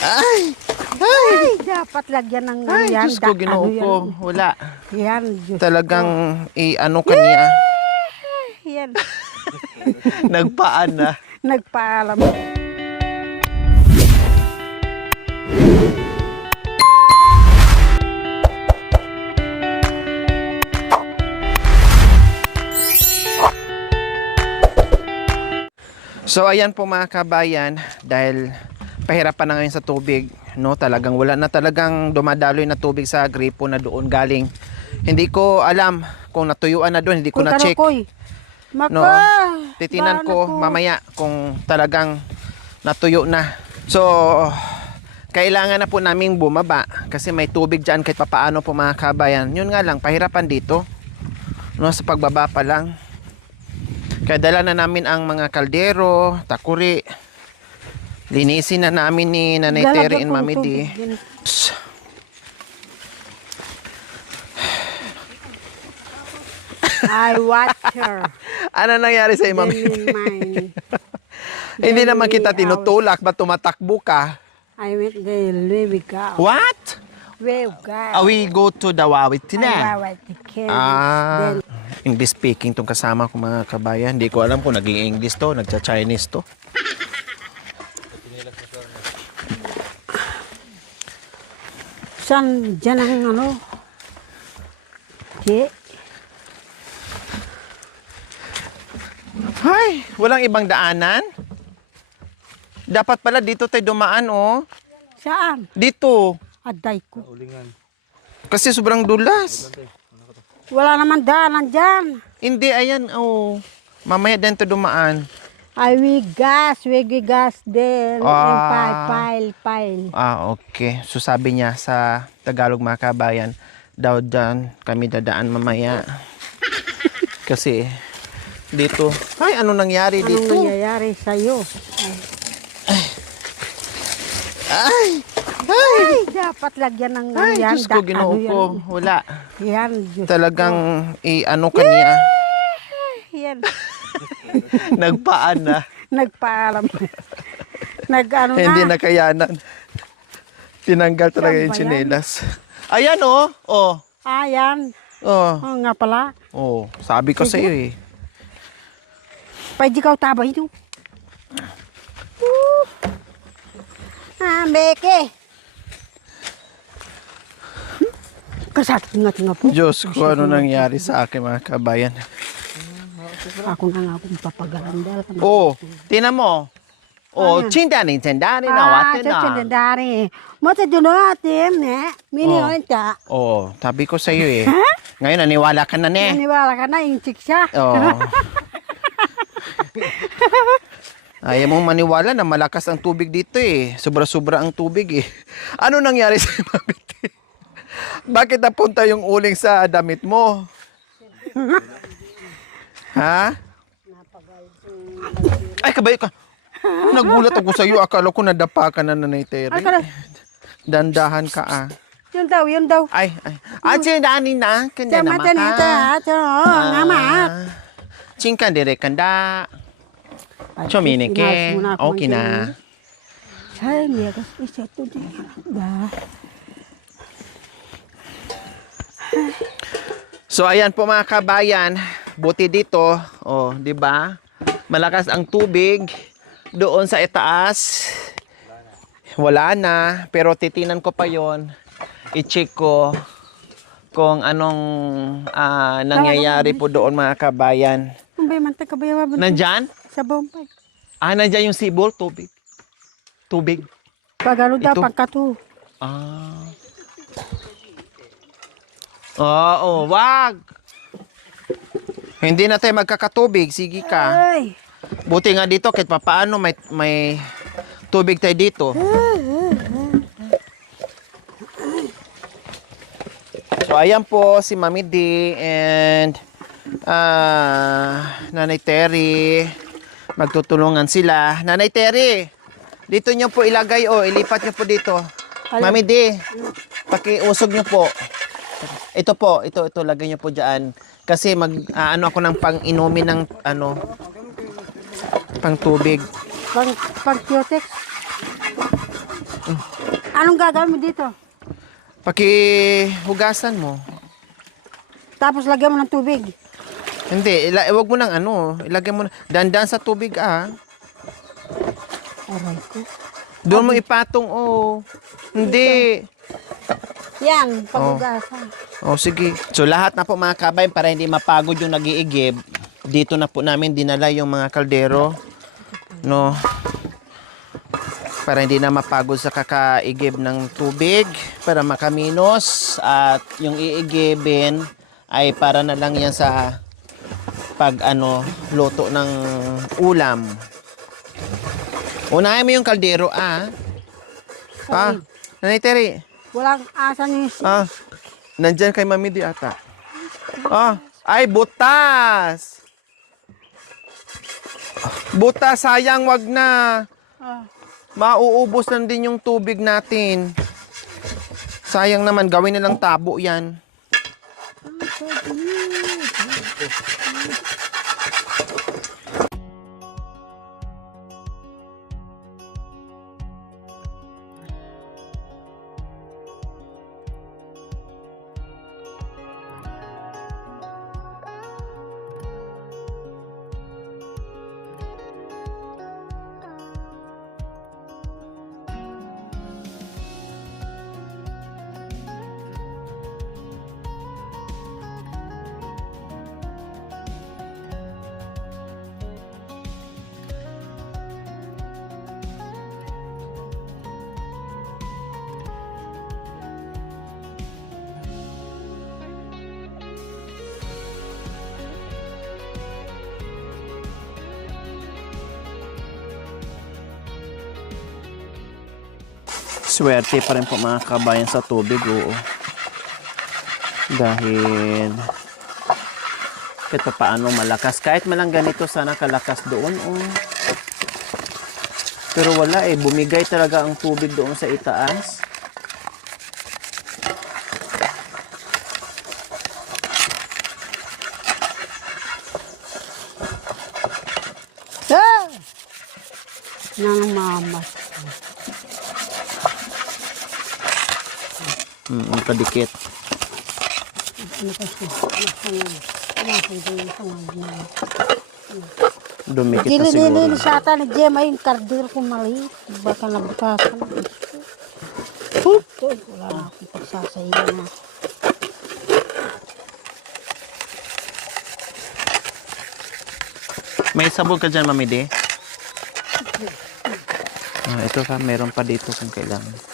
Ay! Ay! Dapat lagyan ng Ay, yan. Diyos ko, ginoo ko. Wala. Yan, Diyos Talagang i-ano ka niya. Yan. Nagpaan na. Nagpaalam. So ayan po mga kabayan, dahil pahirapan na ngayon sa tubig, no, talagang wala na talagang dumadaloy na tubig sa gripo na doon galing. Hindi ko alam kung natuyuan na doon, hindi ko na check. No, titinan ko mamaya kung talagang natuyo na. So kailangan na po naming bumaba kasi may tubig dyan kahit papaano po mga kabayan. Yun nga lang, pahirapan dito, no, sa pagbaba pa lang. Kaya dala na namin ang mga kaldero, takuri. Linisin na namin ni Nanay Terry and Mami D. I watch her. Ano nangyari sa Mami D? Hindi naman kita tinutulak, ba't tumatakbo ka? I went there, we go. What? We go. We go to the Wawit na. English speaking tong kasama ko mga kabayan. Hindi ko alam kung naging English to, nagcha-Chinese to. San dyan ang ano? Ay, walang ibang daanan? Dapat pala dito tayo dumaan, oh. Saan? Dito. Aday ko. Kasi sobrang dulas. Wala naman daanan dyan. Hindi, ayan, oh. Mamaya din tayo dumaan. Ay, we gas din. Pile. Okay. So sabi niya sa Tagalog mga kabayan, daw dyan kami dadaan mamaya. Kasi dito, ay, ano nangyari dito? Anong nangyayari sa'yo? Ay! Dapat lagyan ng Ay, yan. Diyos ko, ginoo ko. Wala. Yan, Diyos Talagang i-ano ka niya. Yan. Nagpaan na. Nagpaalam. Nag-ano na. Hindi nakayanan. Tinanggal talaga Saan yung ba tsinelas. Ayan, oh. Oh. Yan. Oh. Oo nga pala. Oh. Sabi ko Sige. sa'yo eh. Pwede ka utabay ito. Beke. Kasakit nga po. Diyos ko, ano nangyari sa akin mga kabayan. Ako na nga akong papagarandal. Oh, tinan mo. Oh, chindanin na watin na. Chindanin. Mata doon natin, Mini Oh. onta. Oh, sabi ko sa'yo eh. Ngayon, naniwala ka na ne. Naniwala ka na, inchik siya. Oh. Ayaw mong maniwala na malakas ang tubig dito eh. Sobra-sobra ang tubig eh. Ano nangyari sa Mami D? Bakit napunta yung uling sa damit mo? Ha? Ay, kabayo ka. Nagulat ako sa iyo. Akala ko nadapa ka na, Nanay Terry. Dandahan ka ah. Yun daw. Ay. Chindanin na. Kanya naman Mata nito, ngamat. Chinkan dire kanda. Chomine ke. Okay na. Ay, miyagas isa to din. So ayan po mga kabayan, buti dito, oh, 'di ba? Malakas ang tubig doon sa itaas. Wala na, pero titinan ko pa 'yon. I-check ko kung anong nangyayari po doon mga kabayan. Kumbay man ta kabayawa. Nandyan? Sa Bombay. Nandyan yung sibol, tubig. Tubig. Pagano daw Ito. pagkatu. Oo, wag. Hindi na tayo magkakatubig. Sige ka. Ay. Buti nga dito, kahit papaano may tubig tayo dito. So, ayan po si Mami D and Nanay Terry. Magtutulungan sila. Nanay Terry, dito nyo po ilagay o ilipat nyo po dito. Mami D, pakiusog nyo po. Ito po, ito lagay nyo po dyan. Kasi ano ako ng pang-inumin ng pang tubig. Pang Cutex. Anong gagawin mo dito? Pakihugasan mo. Tapos lagyan mo ng tubig. Hindi, wag mo nang ano, ilagay mo na. Dandan sa tubig Aray ko. Doon mo ipatong Hindi. Yan, paghugasan. Sige. So lahat na po mga kabayan para hindi mapagod yung nag-iigib, dito na po namin dinala yung mga kaldero. No? Para hindi na mapagod sa kakaigib ng tubig, para makaminos, at yung iigibin ay para na lang yan sa luto ng ulam. Unahin mo yung kaldero, Nanay Terry. Walang asan yung... Nandyan kay Mami di ata. Ay, butas! Butas, sayang, wag na. Mauubos na din yung tubig natin. Sayang naman, gawin nilang tabo yan. Swerte pa rin po mga kabayan sa tubig, Dahil kahit pa paano malakas. Kahit malang ganito sana kalakas doon, Pero wala bumigay talaga ang tubig doon sa itaas. Nang mamas. Kadikit. Ano kasi? Dumikit na siguro. Dili-dili sa ata ni Jem ay yung kardero kong maliit. Baka nabutasan. Wala na akong pagsasayin na. May sabog ka dyan, Mami De? Ito ka, meron pa dito kung kailangan.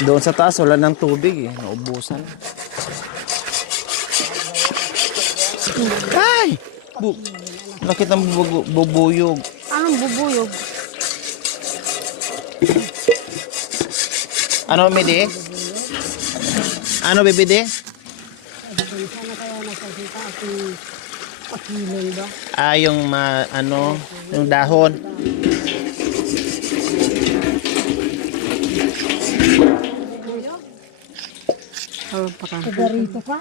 Doon sa taas, wala ng tubig naubusan. Ay! Nakita mo bubuyog. Anong bubuyog? Ano, Midi? Ano, Bibidi? Sana kaya nagkasita at yung pakilin ba? Yung dahon. Sigarito pa?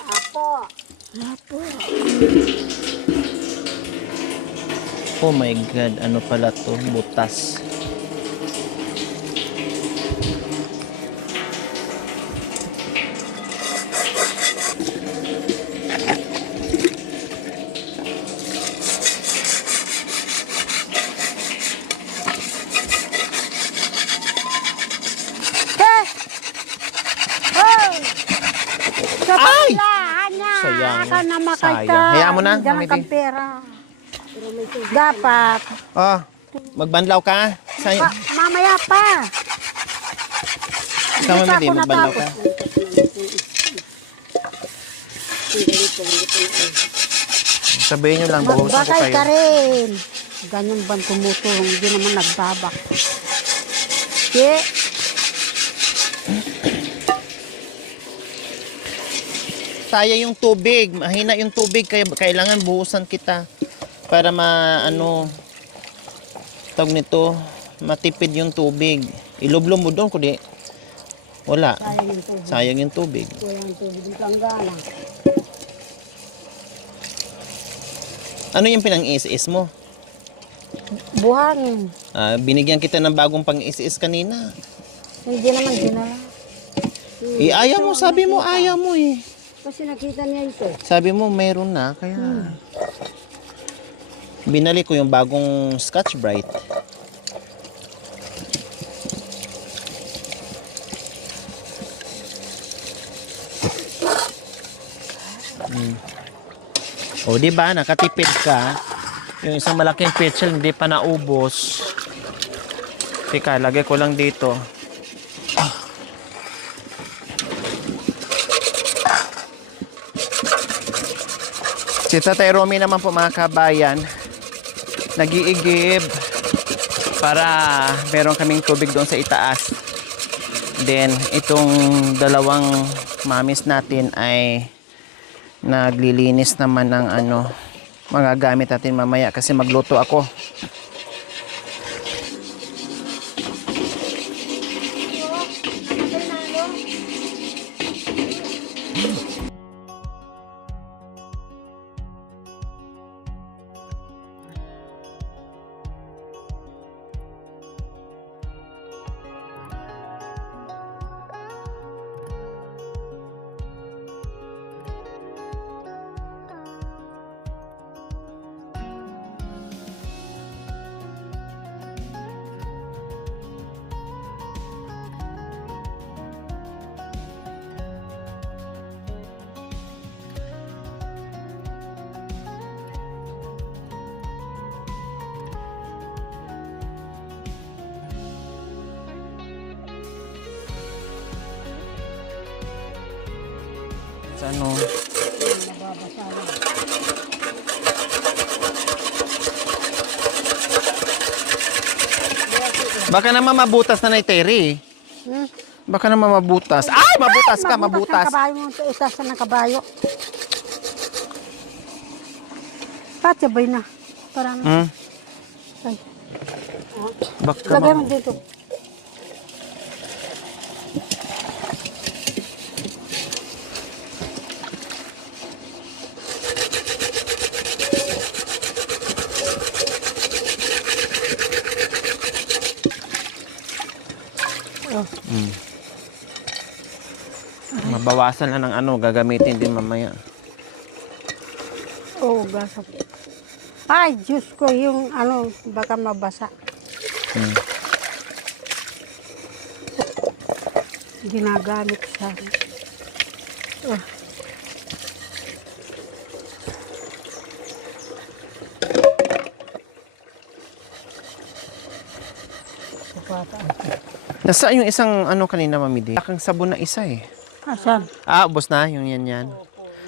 Apo. Oh my God, ano pala to? Butas. Sa Ay! palahan niya. Sayang. Aka na makita. Sayang. Hayaan mo na, Dalang Mami. kang pera. Dapat. Oh, magbanlaw ka? Mamaya pa. Sama mo Hindi pa din, ako magbanlaw ka? natapos. Sabihin nyo lang, buhusan ko Magbakay kayo. ka rin. Ganyan bang tumutulong? Hindi naman nagbabak. Okay. Sayang yung tubig, mahina yung tubig, kaya kailangan buhusan kita para tawag nito, matipid yung tubig. Ilublo mo doon, kundi wala. Sayang yung tubig. Sayang yung tubig. Walang tubig dito ang gana. Ano yung pinang-is-is mo? Buhangin. Binigyan kita ng bagong pang-is-is kanina. Hindi naman dinala. Ayaw mo, sabi mo ayaw mo eh. Kasi nakita niya ito. Sabi mo mayroon na, kaya binali ko yung bagong Scotch Brite. O, di ba? Nakatipid ka. Yung isang malaking pitchel hindi pa naubos. Teka, lagay ko lang dito. Si Tatay Romy naman po mga kabayan, nag-iigib para meron kaming tubig doon sa itaas. Then, itong dalawang mamis natin ay naglilinis naman ng mga gamit natin mamaya kasi magluto ako. Sa Nababasa lang. baka naman mabutas na Terry. Baka naman mabutas. Ay, mabutas ka, mabutas. Mabutas ng kabayo mo ito. Isa sa ng kabayo. Sabay na. Para na. Ay. Baka Lagay mo dito. mabawasan na ng gagamitin din mamaya. Oo, gasa. Ay, Diyos ko, yung baka mabasa. Ginagamit sa akin. Nasaan yung isang kanina, Mami Di? Akang sabon na isa eh. Asan? Ubos na yung yan.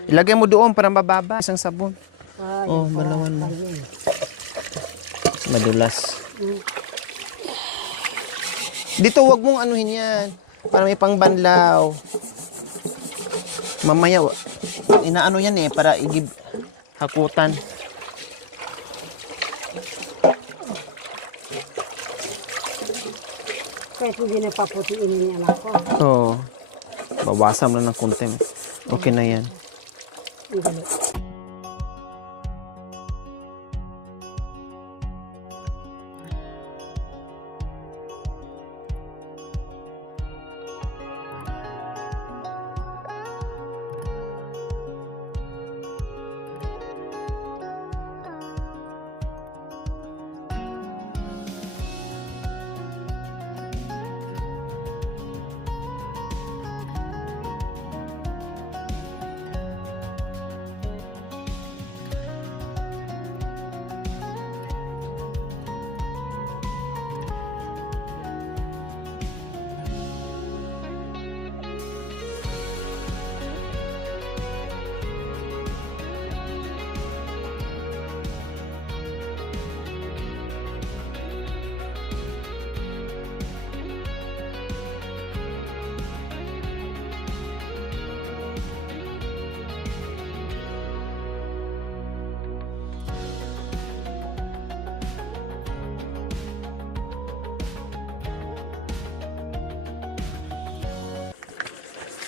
Ilagay mo doon para mababa. Isang sabon. Malawan mo. Madulas. Dito, wag mong anuhin yan. Para may pangbanlaw. Mamaya, inaano yan eh, para igib hakutan. Kahit hindi na paputiin yung anak ko. Oo. Bawasan lang ng konti. Okay na yan. Ang galit.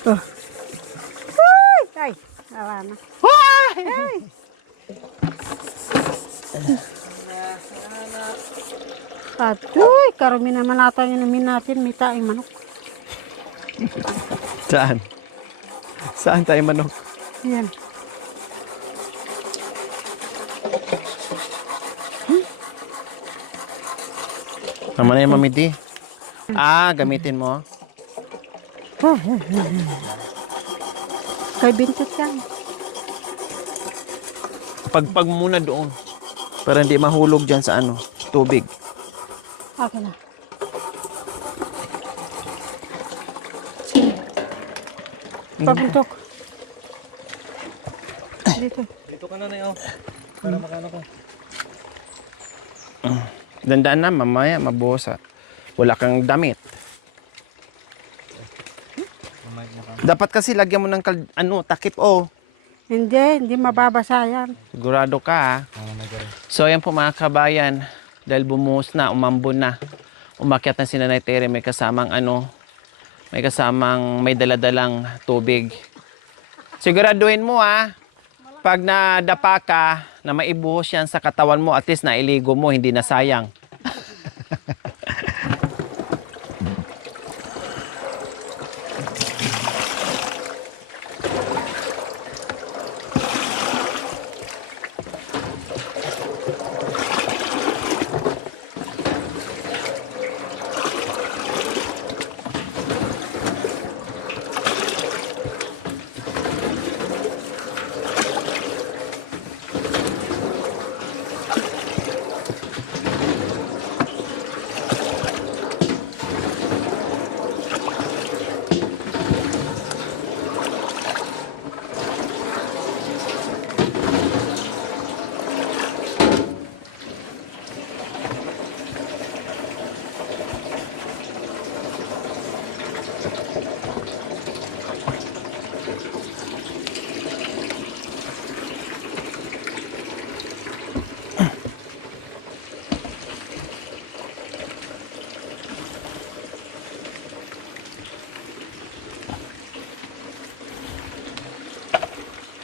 Oh. Ay! Ay! Wala na. Ay! Atoy! Karami naman natin yung namin natin. May taing manok. Saan? Saan tayo manok? Yan. Tama na yung mamidi. Gamitin mo. Kay Bintot yan. Pagpag muna doon. Para hindi mahulog dyan sa ano, tubig. Ako na. Pabuntok. Dito. Dito ka na na yun. Para makano ko. Dandaan na, mamaya, mabuhos ha. Wala kang damit. Dapat kasi lagyan mo ng takip Hindi mababasa yan. Sigurado ka ha. So ayan po mga kabayan, dahil bumuhos na, umambon na. Umakyat na si Nanay Tere, may kasamang may daladalang tubig. Siguraduhin mo ha, pag nadapa ka, na maibuhos yan sa katawan mo, at least nailigo mo, hindi na sayang.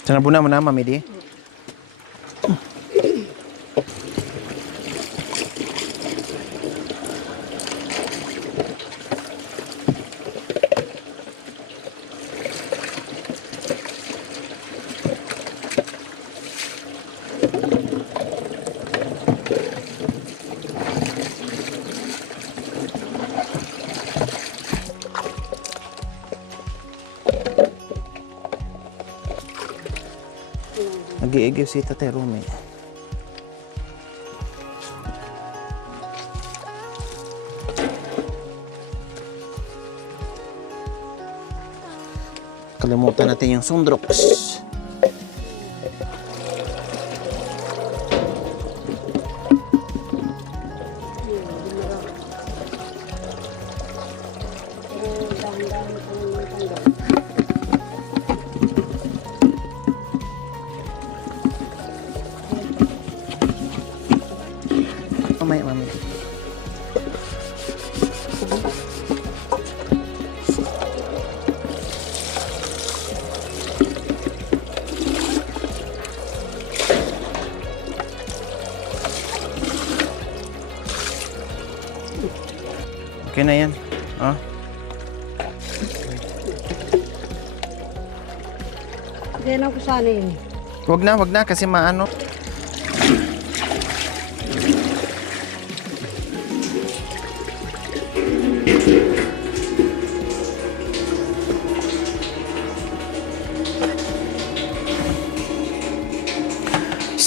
Sinabunan mo na, Mami Di. Nag-iigib si Tate Rumi. Kalimutan natin yung sundroks. Mamaya, mami. Okay na yan. Oh. Hindi na ko sana yun. Wag na kasi maano.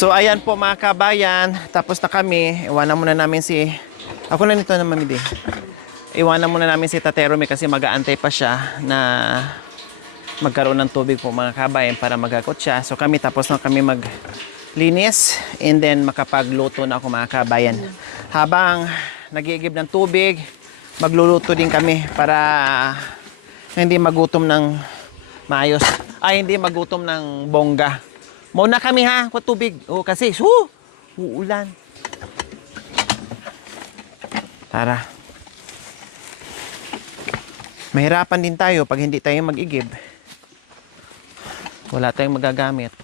So ayan po mga kabayan, tapos na kami. Iwanan muna namin si... Ako na nito na Mami Di. Iwanan muna namin si Tate Rumi kasi mag-aantay pa siya na magkaroon ng tubig po mga kabayan para magagot siya. So kami tapos na kami maglinis and then makapagluto na ako mga kabayan. Habang nag-iigib ng tubig, magluluto din kami para hindi magutom ng maayos. Ay, hindi magutom ng bongga. Muna kami ha, kwa tubig. O kasi, uulan. Tara. Mahirapan din tayo pag hindi tayo mag-igib. Wala tayong magagamit.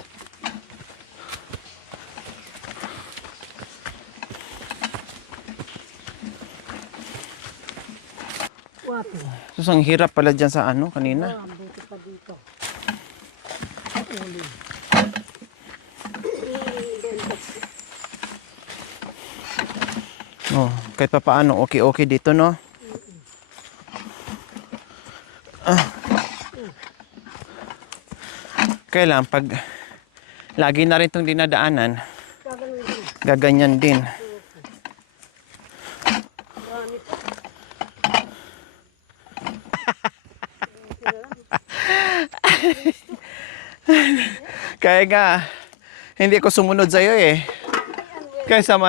Wapo. So, ang hirap pala dyan sa ano kanina. Ah, buti pa dito. Uli. Oh, kahit pa paano, okay dito, no? Kaya lang, pag lagi na rin itong dinadaanan, Gaganon din. gaganyan din. Marami pa. Kaya nga, hindi ko sumunod sa'yo eh. Kaysa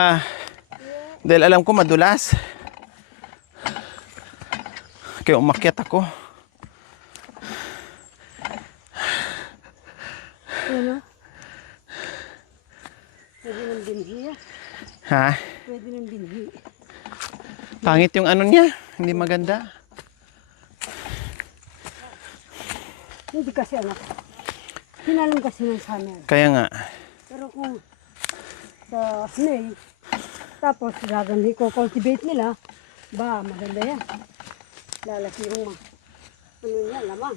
dahil alam ko madulas. Kaya umakyat ako. Ano? Pwede ng binhi. Ha? Pwede ng binhi. Pangit yung ano niya. Hindi maganda. Hindi kasi anak. Hinalam kasi ng summer. Kaya nga. Pero kung sa snail, tapos gaganda ko cultivate nila, ba maganda yan. Lalaki yung ano niya, lamang.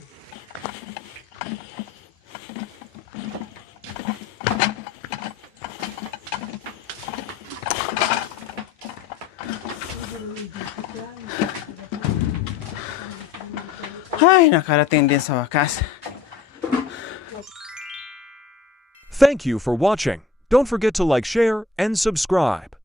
Ay, nakarating din sa wakas. Thank you for watching. Don't forget to like, share, and subscribe.